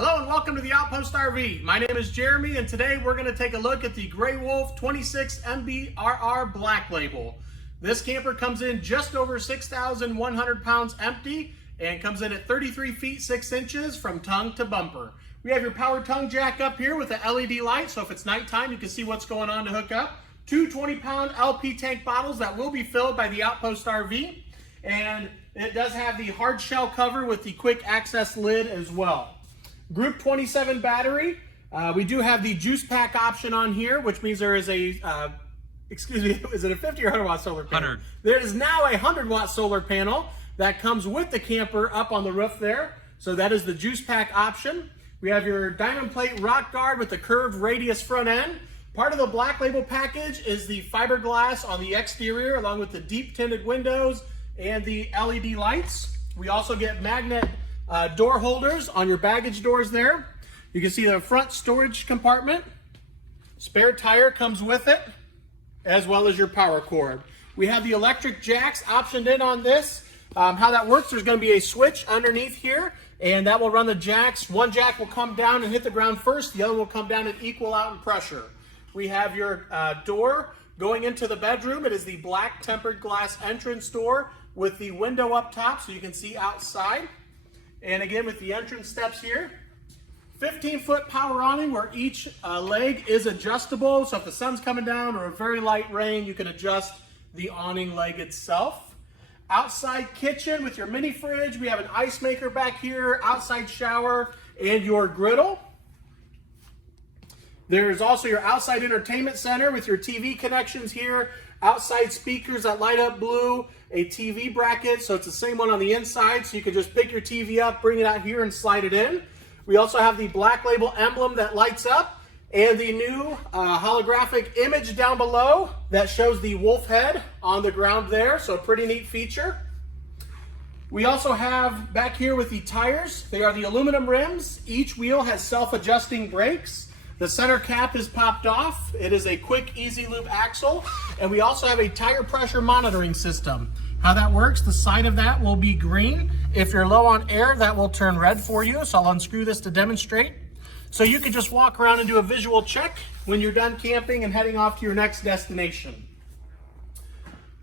Hello and welcome to the Outpost RV. My name is Jeremy and today we're going to take a look at the Grey Wolf 26 MBRR Black Label. This camper comes in just over 6,100 pounds empty and comes in at 33 feet 6 inches from tongue to bumper. We have your power tongue jack up here with the LED light, so if it's nighttime you can see what's going on to hook up. Two 20-pound LP tank bottles that will be filled by the Outpost RV, and it does have the hard shell cover with the quick access lid as well. Group 27 battery. We do have the juice pack option on here, which means there is a, excuse me, is it a 50 or 100 watt solar panel? 100. There is now a 100 watt solar panel that comes with the camper up on the roof there. So that is the juice pack option. We have your diamond plate rock guard with the curved radius front end. Part of the Black Label package is the fiberglass on the exterior along with the deep tinted windows and the LED lights. We also get magnet door holders on your baggage doors there. You can see the front storage compartment. Spare tire comes with it, as well as your power cord. We have the electric jacks optioned in on this. How that works, there's going to be a switch underneath here, and that will run the jacks. One jack will come down and hit the ground first, the other will come down and equal out in pressure. We have your door going into the bedroom. It is the black tempered glass entrance door with the window up top so you can see outside. And again, with the entrance steps here, 15-foot power awning where each leg is adjustable. So if the sun's coming down or a very light rain, you can adjust the awning leg itself. Outside kitchen with your mini fridge. We have an ice maker back here, outside shower, and your griddle. There's also your outside entertainment center with your TV connections here, outside speakers that light up blue, a TV bracket, so it's the same one on the inside, so you can just pick your TV up, bring it out here, and slide it in. We also have the Black Label emblem that lights up, and the new holographic image down below that shows the wolf head on the ground there, so a pretty neat feature. We also have back here with the tires, they are the aluminum rims. Each wheel has self-adjusting brakes. The center cap is popped off. It is a quick, easy loop axle. And we also have a tire pressure monitoring system. How that works, the side of that will be green. If you're low on air, that will turn red for you. So I'll unscrew this to demonstrate. So you can just walk around and do a visual check when you're done camping and heading off to your next destination.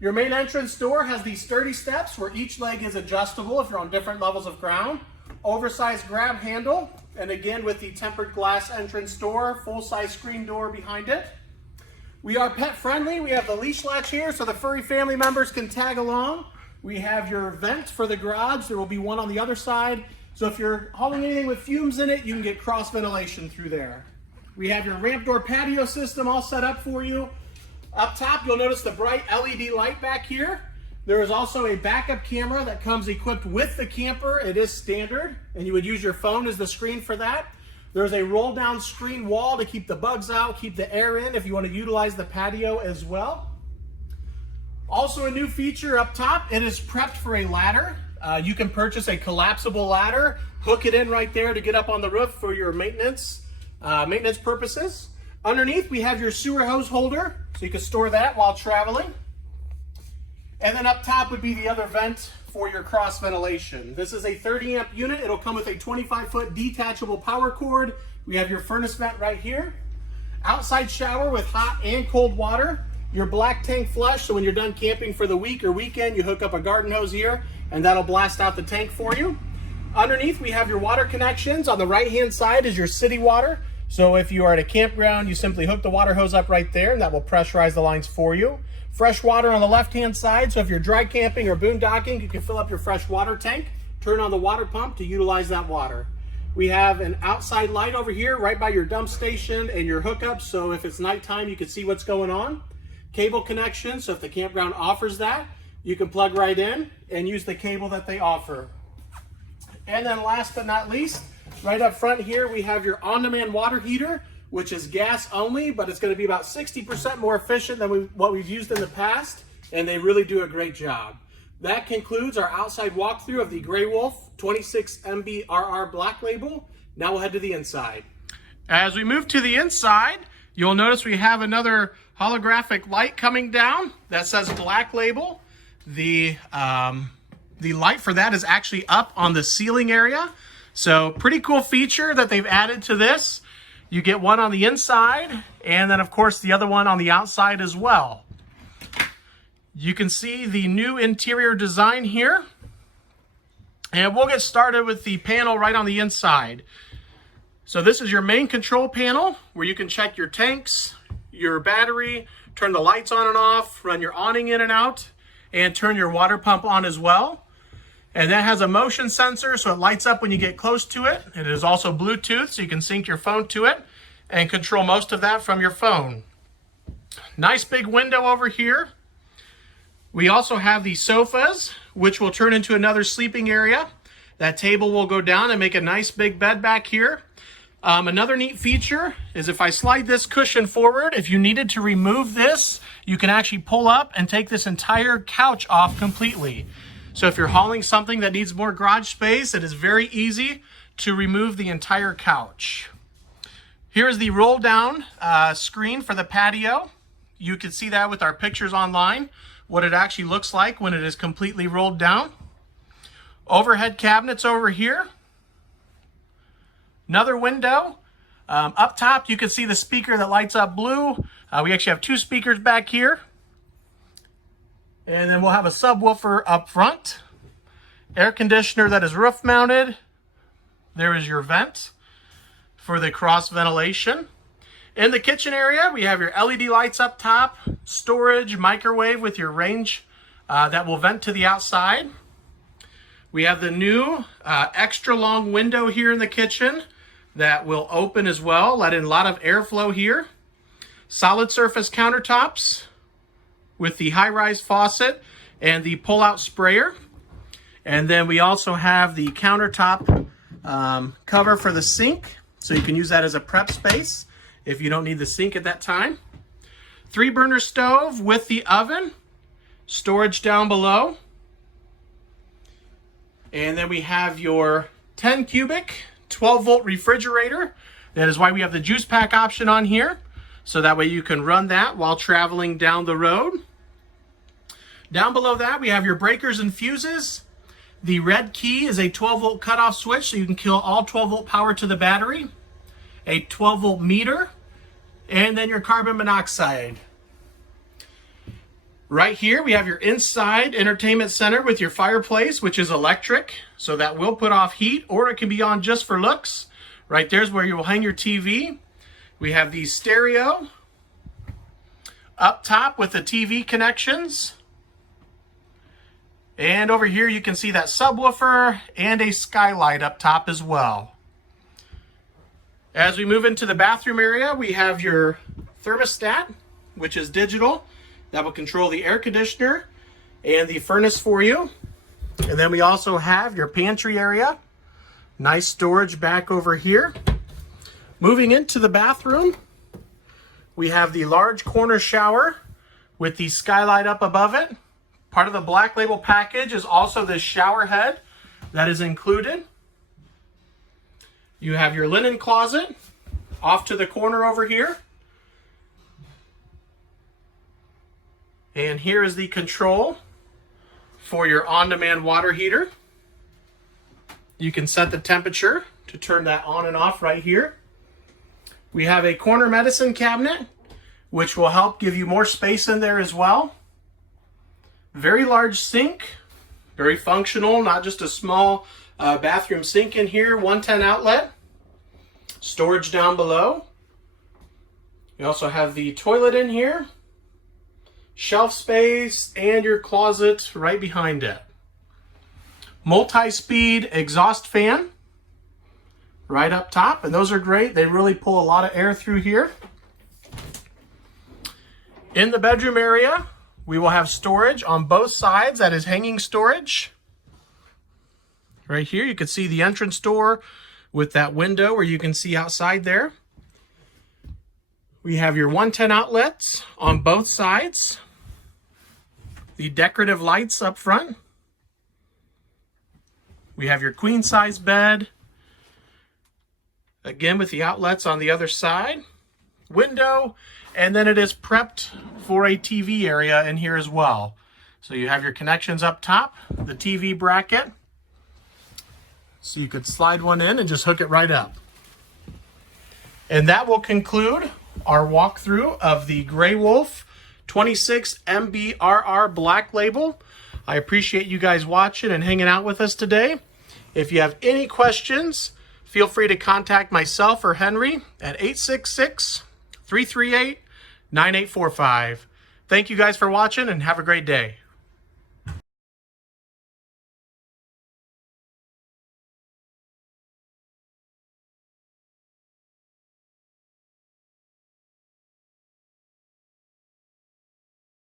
Your main entrance door has these sturdy steps where each leg is adjustable if you're on different levels of ground. Oversized grab handle, and again with the tempered glass entrance door, full-size screen door behind it. We are pet friendly. We have the leash latch here so the furry family members can tag along. We have your vent for the garage. There will be one on the other side. So if you're hauling anything with fumes in it, you can get cross ventilation through there. We have your ramp door patio system all set up for you. Up top, you'll notice the bright LED light back here. There is also a backup camera that comes equipped with the camper. It is standard, and you would use your phone as the screen for that. There's a roll-down screen wall to keep the bugs out, keep the air in if you want to utilize the patio as well. Also a new feature up top, it is prepped for a ladder. You can purchase a collapsible ladder, hook it in right there to get up on the roof for your maintenance purposes. Underneath, we have your sewer hose holder, so you can store that while traveling. And then up top would be the other vent for your cross ventilation. This is a 30 amp unit. It'll come with a 25-foot detachable power cord. We have your furnace vent right here. Outside shower with hot and cold water. Your black tank flush, so when you're done camping for the week or weekend, you hook up a garden hose here and that'll blast out the tank for you. Underneath, we have your water connections. On the right-hand side is your city water. So if you are at a campground, you simply hook the water hose up right there and that will pressurize the lines for you. Fresh water on the left-hand side, so if you're dry camping or boondocking, you can fill up your fresh water tank, turn on the water pump to utilize that water. We have an outside light over here right by your dump station and your hookups, so if it's nighttime, you can see what's going on. Cable connection, so if the campground offers that, you can plug right in and use the cable that they offer. And then last but not least, right up front here, we have your on-demand water heater, which is gas only, but it's going to be about 60% more efficient than what we've used in the past, and they really do a great job. That concludes our outside walkthrough of the Grey Wolf 26 MBRR Black Label. Now we'll head to the inside. As we move to the inside, you'll notice we have another holographic light coming down that says Black Label. The light for that is actually up on the ceiling area. So pretty cool feature that they've added to this. You get one on the inside, and then of course the other one on the outside as well. You can see the new interior design here. And we'll get started with the panel right on the inside. So this is your main control panel where you can check your tanks, your battery, turn the lights on and off, run your awning in and out, and turn your water pump on as well. And that has a motion sensor, so it lights up when you get close to it. It is also Bluetooth, so you can sync your phone to it and control most of that from your phone. Nice big window over here. We also have the sofas, which will turn into another sleeping area. That table will go down and make a nice big bed back here. Another neat feature is if I slide this cushion forward, if you needed to remove this, you can actually pull up and take this entire couch off completely. So if you're hauling something that needs more garage space, it is very easy to remove the entire couch. Here is the roll down screen for the patio. You can see that with our pictures online, what it actually looks like when it is completely rolled down. Overhead cabinets over here. Another window. Up top, you can see the speaker that lights up blue. We actually have two speakers back here. And then we'll have a subwoofer up front. Air conditioner that is roof mounted. There is your vent for the cross ventilation. In the kitchen area, we have your LED lights up top, storage, microwave with your range that will vent to the outside. We have the new extra long window here in the kitchen that will open as well, let in a lot of airflow here. Solid surface countertops with the high-rise faucet and the pull-out sprayer. And then we also have the countertop cover for the sink, so you can use that as a prep space if you don't need the sink at that time. 3-burner stove with the oven, storage down below. And then we have your 10 cubic, 12-volt refrigerator. That is why we have the juice pack option on here. So that way you can run that while traveling down the road. Down below that, we have your breakers and fuses. The red key is a 12-volt cutoff switch, so you can kill all 12-volt power to the battery. A 12-volt meter, and then your carbon monoxide. Right here, we have your inside entertainment center with your fireplace, which is electric, so that will put off heat, or it can be on just for looks. Right there's where you will hang your TV. We have the stereo up top with the TV connections. And over here, you can see that subwoofer and a skylight up top as well. As we move into the bathroom area, we have your thermostat, which is digital. That will control the air conditioner and the furnace for you. And then we also have your pantry area. Nice storage back over here. Moving into the bathroom, we have the large corner shower with the skylight up above it. Part of the Black Label package is also this shower head that is included. You have your linen closet off to the corner over here. And here is the control for your on-demand water heater. You can set the temperature to turn that on and off right here. We have a corner medicine cabinet, which will help give you more space in there as well. Very large sink, very functional, not just a small bathroom sink in here, 110 outlet. Storage down below. You also have the toilet in here, shelf space, and your closet right behind it. Multi-speed exhaust fan right up top, and those are great. They really pull a lot of air through here. In the bedroom area, we will have storage on both sides. That is hanging storage. Right here, you can see the entrance door with that window where you can see outside there. We have your 110 outlets on both sides. The decorative lights up front. We have your queen size bed. Again with the outlets on the other side. Window, and then it is prepped for a TV area in here as well. So you have your connections up top, the TV bracket. So you could slide one in and just hook it right up. And that will conclude our walkthrough of the Grey Wolf 26 MBRR Black Label. I appreciate you guys watching and hanging out with us today. If you have any questions, feel free to contact myself or Henry at 866-338-9845. Thank you guys for watching and have a great day.